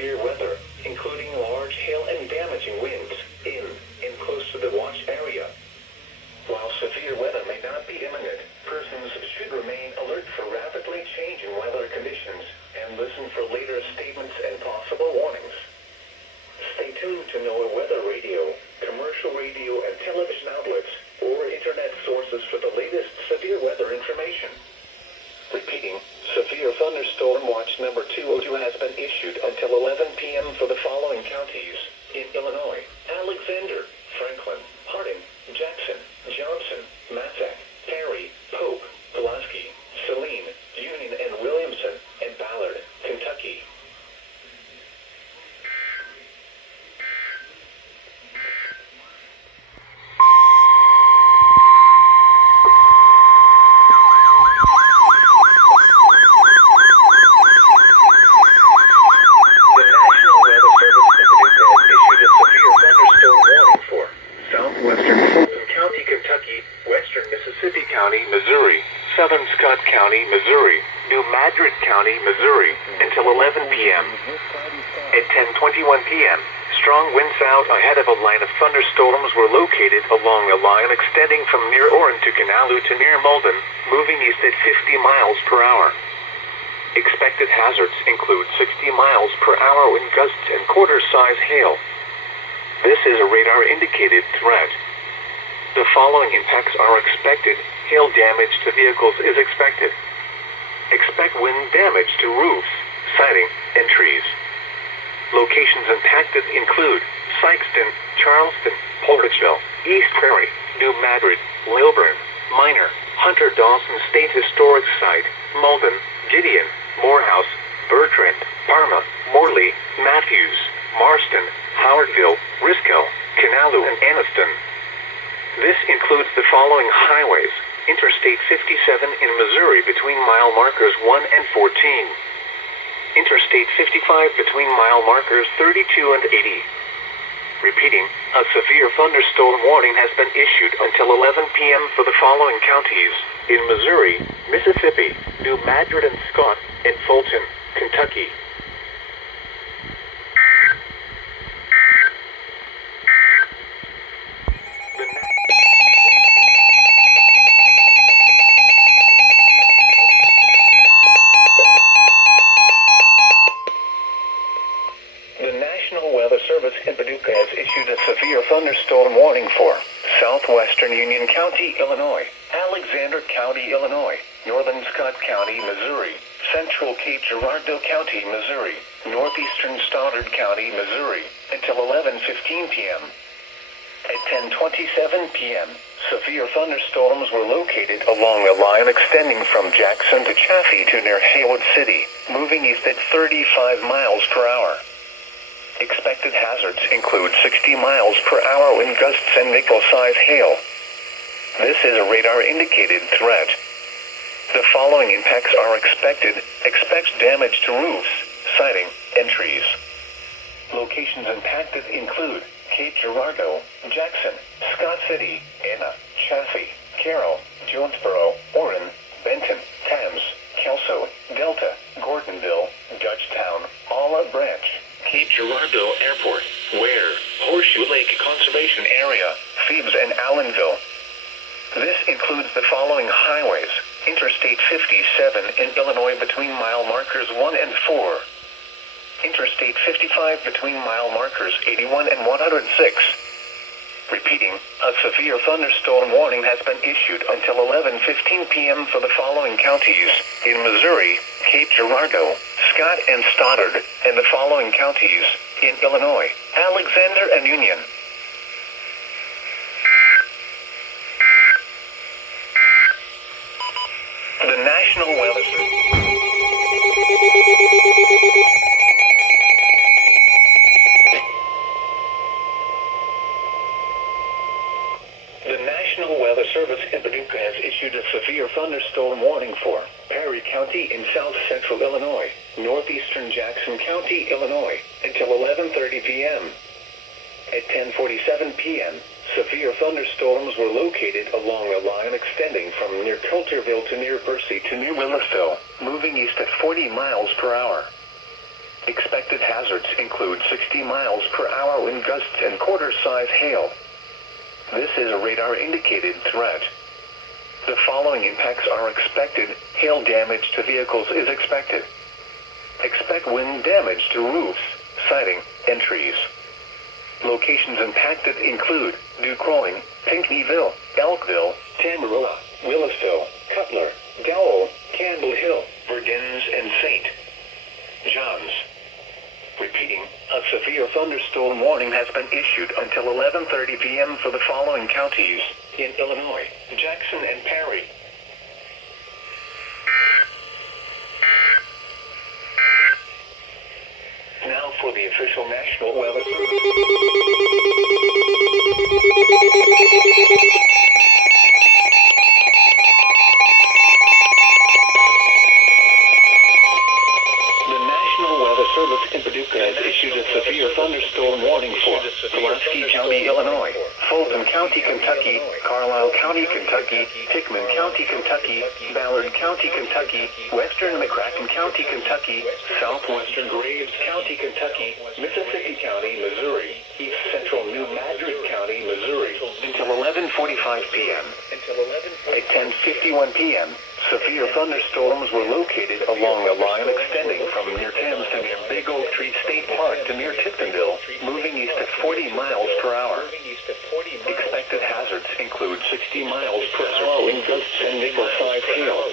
severe weather, including large hail and damaging winds, in and close to the watch area. While severe weather may not be imminent, persons should remain alert for rapidly changing weather conditions and listen for later statements and possible warnings. Stay tuned to NOAA weather radio, commercial radio and television outlets, or internet sources for the latest severe weather information. Repeating, severe thunderstorm watch number 202 has been issued until 11 p.m. for the following counties in Illinois: Alexander, Franklin, Hardin, Jackson, Johnson, Massac, Perry, Pope, Pulaski, Saline, Union and Williamson, and Ballard, Kentucky. Southern Scott County, Missouri, New Madrid County, Missouri, until 11 p.m. At 10:21 p.m., strong winds out ahead of a line of thunderstorms were located along a line extending from near Orrin to Kanalu to near Malden, moving east at 50 miles per hour. Expected hazards include 60 miles per hour wind gusts and quarter-size hail. This is a radar-indicated threat. The following impacts are expected. Hail damage to vehicles is expected. Expect wind damage to roofs, siding, and trees. Locations impacted include Sykeston, Charleston, Porterville, East Prairie, New Madrid, Lilburn, Minor, Hunter Dawson State Historic Site, Malden, Gideon, Morehouse, Bertrand, Parma, Morley, Matthews, Marston, Howardville, Risco, Kanalu, and Anniston. This includes the following highways: Interstate 57 in Missouri between mile markers 1 and 14. Interstate 55 between mile markers 32 and 80. Repeating, a severe thunderstorm warning has been issued until 11 p.m. for the following counties in Missouri, Mississippi, New Madrid and Scott, and Fulton, Kentucky. In Paducah has issued a severe thunderstorm warning for southwestern Union County, Illinois, Alexander County, Illinois, northern Scott County, Missouri, central Cape Girardeau County, Missouri, northeastern Stoddard County, Missouri, until 11:15 p.m. At 10:27 p.m., severe thunderstorms were located along a line extending from Jackson to Chaffee to near Haywood City, moving east at 35 miles per hour. Expected hazards include 60 miles per hour wind gusts and nickel-size hail. This is a radar-indicated threat. The following impacts are expected. Expect damage to roofs, siding, and trees. Locations impacted include Cape Girardeau, Jackson, Scott City, Anna, Chaffee, Carroll, Jonesboro, Orrin, Benton, Thames, Kelso, Delta, Gordonville, Dutchtown, Olive Branch, Cape Girardeau Airport, Ware, Horseshoe Lake Conservation Area, Phoebes and Allenville. This includes the following highways: Interstate 57 in Illinois between mile markers 1 and 4. Interstate 55 between mile markers 81 and 106. Repeating, a severe thunderstorm warning has been issued until 11:15 p.m. for the following counties in Missouri, Cape Girardeau, Scott and Stoddard, and the following counties in Illinois, Alexander and Union. The National Weather Service. The National Weather Service in Paducah has issued a severe thunderstorm warning for Perry County in south central Illinois, northeastern Jackson County, Illinois, until 11:30 p.m. At 10:47 p.m., severe thunderstorms were located along a line extending from near Coulterville to near Bercy to near Willisville, moving east at 40 miles per hour. Expected hazards include 60 miles per hour wind gusts and quarter-size hail. This is a radar-indicated threat. The following impacts are expected. Hail damage to vehicles is expected. Expect wind damage to roofs, siding, and trees. Locations impacted include Ducroing, Pinckneyville, Elkville, Tamaroa, Willisville, Cutler, Dowell, Campbell Hill, Vergennes, and St. John's. Repeating, a severe thunderstorm warning has been issued until 11:30 p.m. for the following counties in Illinois: Jackson and Perry. Now for the official National Weather Service. Service in Paducah has issued a severe thunderstorm warning for Pulaski County, Illinois, Fulton County, Kentucky, Carlisle County, Kentucky, Hickman County, Kentucky, Ballard County, Kentucky, Western McCracken County, Kentucky, Southwestern Graves County, Kentucky, Mississippi County, Missouri, East Central New Madrid County, Missouri, until 11:45 p.m. At 10:51 p.m., severe thunderstorms were located along a line extending from near Thames to near Big Oak Tree State Park to near Tiptonville, moving east at 40 miles per hour. Expected hazards include 60 miles per hour wind gusts and nickel-sized hail.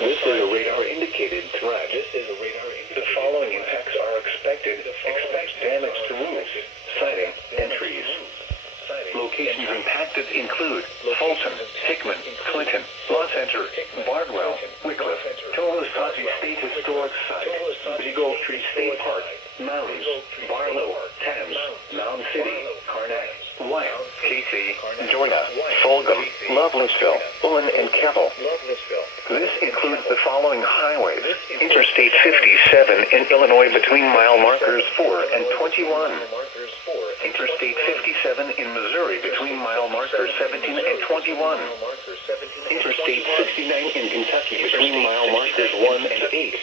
This is a radar-indicated threat. The following impacts are expected. Expect damage to roofs, siding, and trees. Locations impacted include Fulton, Hickman, Clinton, Los Center, Bardwell, Wycliffe, Tolosazi State Historic Site, Big Oak Tree State Park, Mounds, Barlow, Thames, Mound City, Karnak, Wyeth, Casey, Jorna, Fulgham, Lovelessville, Ulin, and Kettle. This includes the following highways: Interstate 57 in Illinois between mile markers 4 and 21. Interstate 57 in Missouri between mile markers 17 and 21. Interstate 69 in Kentucky between mile markers 1 and 8.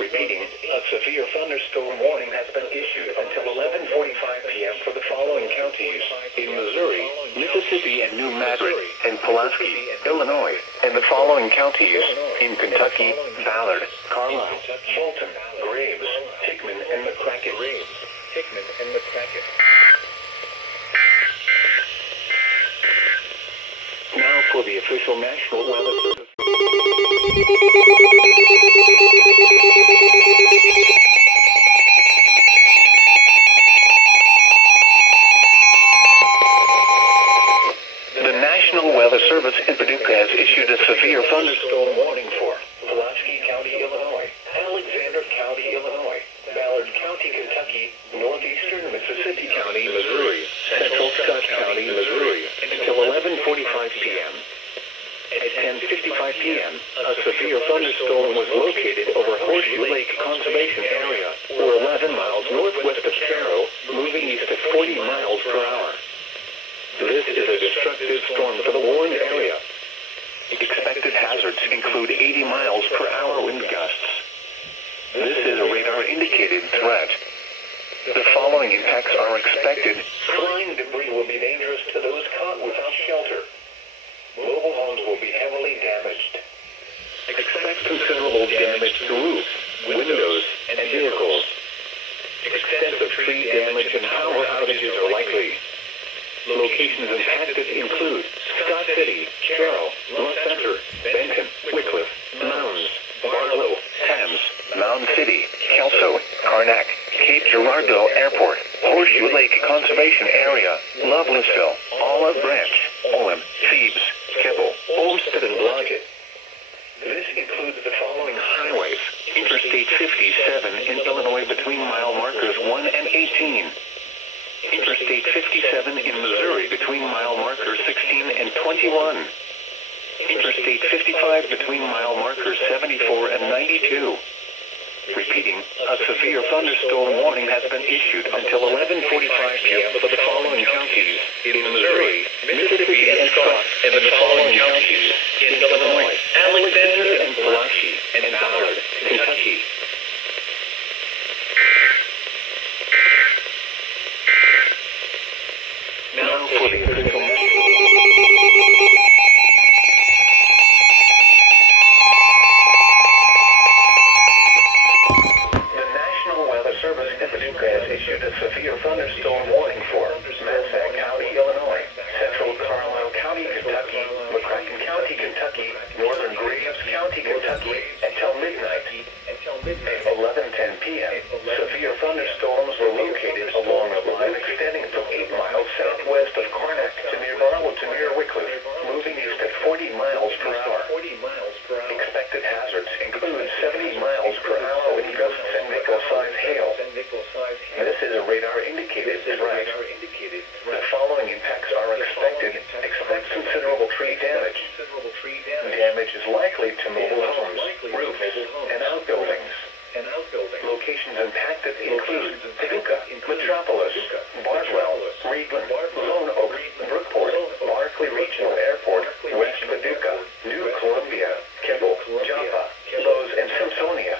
Repeating, a severe thunderstorm warning has been issued until 11:45 p.m. for the following counties in Missouri, Mississippi, and New Madrid, and Pulaski, Illinois, and the following counties in Kentucky: Ballard, Carlisle, Fulton, Graves, Hickman, and McCracken. Now for the official National Weather Service. The National Weather Service in Paducah has issued a severe thunderstorm warning for Pulaski County, Illinois, Alexander County, Illinois, Ballard County, Kentucky, Northeastern Mississippi County, Missouri, Central Scott County, Missouri, until 11:45 p.m. At 10:55 p.m., a severe thunderstorm was located over Horseshoe Lake Conservation Area, or 11 miles northwest of Faro, moving east at 40 miles per hour. This is a destructive storm for the warned area. Expected hazards include 80 miles per hour wind gusts. This is a radar-indicated threat. The following impacts are expected. Flying debris will be dangerous to those caught without shelter. Mobile homes will be heavily damaged. Expect considerable damage to roofs, windows, and vehicles. Extensive tree damage and power outages are likely. Locations impacted include Scott City, Carroll, North Center, Benton, Wycliffe, Mounds, Barlow, Thames, Mound City, Kelso, Karnak, Cape Girardeau Airport, Horseshoe Lake Conservation Area, Lovelessville, Olive Branch, Olin, Thebes, Kibble, Olmsted, and Blodgett. This includes the following highways: Interstate 57 in Illinois between mile markers 1 and 18. Interstate 57 in Missouri between mile markers 16 and 21. Interstate 55 between mile markers 74 and 92. Repeating, a severe thunderstorm warning has been issued until 11:45 p.m. for the following counties in Missouri, Mississippi, and Scott, and the following counties in Illinois: Alexander and Pulaski, and Ballard, Kentucky. for the official The National Weather Service in Paducah has issued a severe thunderstorm warning for Massac County, Illinois, Central Carlisle County, Kentucky, McCracken County, Kentucky, Northern Graves County, Kentucky, until midnight. At 11:10 p.m., severe thunderstorms were located along a line extending from 8 miles southwest of Karnak to near Barlow to near Wycliffe, moving east at 40 miles per hour. Expected hazards include 70 miles per hour wind gusts and nickel-sized hail. This is a radar-indicated threat. The following impacts are expected. Expect considerable tree damage. Damage is likely to mobile homes, roofs, and outbuildings. Locations impacted include Paducah, Metropolis, Bardwell, Reedland, Lone Oak, Brookport, Barkley Regional Airport, West Paducah, New Columbia, Kimball, Joppa, Lowe's, and Simpsonia.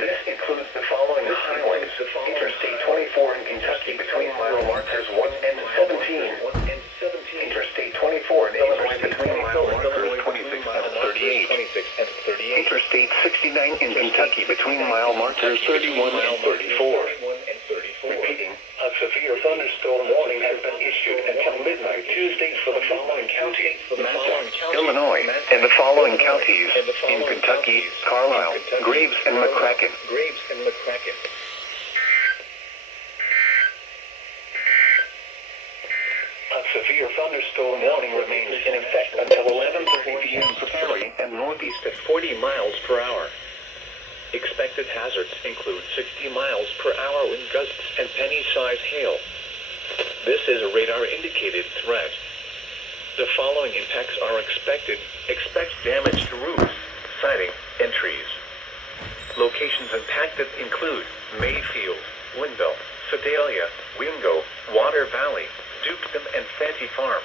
This includes the following highways: Interstate 24 in Kentucky between mile markers 1 and 17. Interstate 24 in Illinois between mile markers 26 and 38. Interstate 69 in Kentucky between mile markers 31 and 34. Repeating, a severe thunderstorm warning has been issued until midnight Tuesday for the following counties: Illinois, and the following counties in Kentucky: Carlisle, Graves, and McCracken. A severe thunderstorm warning remains in effect until 11:30 p.m. for Perry and northeast at 40 miles per hour. Expected hazards include 60 miles per hour wind gusts and penny-sized hail. This is a radar-indicated threat. The following impacts are expected. Expect damage to roofs, siding, and trees. Locations impacted include Mayfield, Windbelt, Sedalia, Wingo, Water Valley, Dukeston, and Fancy Farm.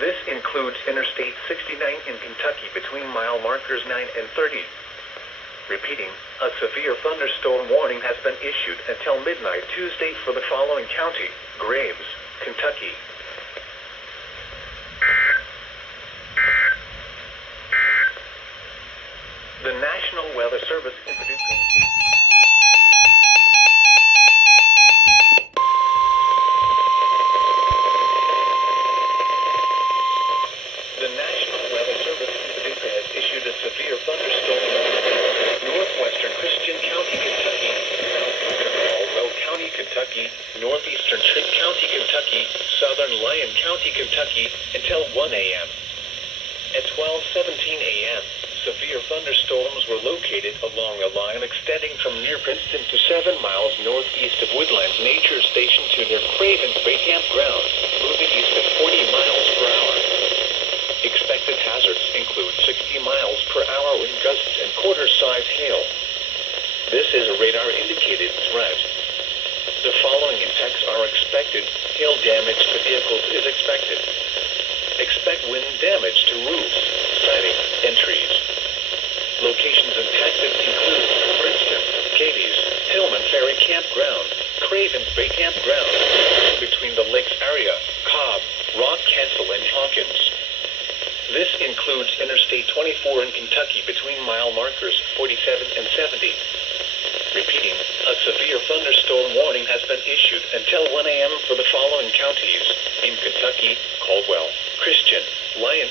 This includes Interstate 69 in Kentucky between mile markers 9 and 30. Repeating, a severe thunderstorm warning has been issued until midnight Tuesday for the following county: Graves, Kentucky. The National Weather Service in Paducah. The National Weather Service in Paducah has issued a severe thunderstorm warning. Northwestern Christian County, Kentucky, Southwestern Caldwell County, Kentucky, Northeastern Trent County, Kentucky, Southern Lyon County, Kentucky, until 1 a.m. At 12:17 a.m., severe thunderstorms were located along a line extending from near Princeton to 7 miles northeast of Woodlands Nature Station to near Craven's Bay Campground, moving east at 40 miles per hour. Expected hazards include 60 miles per hour wind gusts and quarter-size hail. This is a radar-indicated threat. The following impacts are expected. Hail damage to vehicles is expected. Expect wind damage to roofs, siding, and trees. Locations impacted include Princeton, Katie's, Hillman Ferry Campground, Craven's Bay Campground, between the lakes area, Cobb, Rock Castle, and Hawkins. This includes Interstate 24 in Kentucky between mile markers 47 and 70. Repeating, a severe thunderstorm warning has been issued until 1 a.m. for the following counties in Kentucky: Caldwell, Christian, Lyon,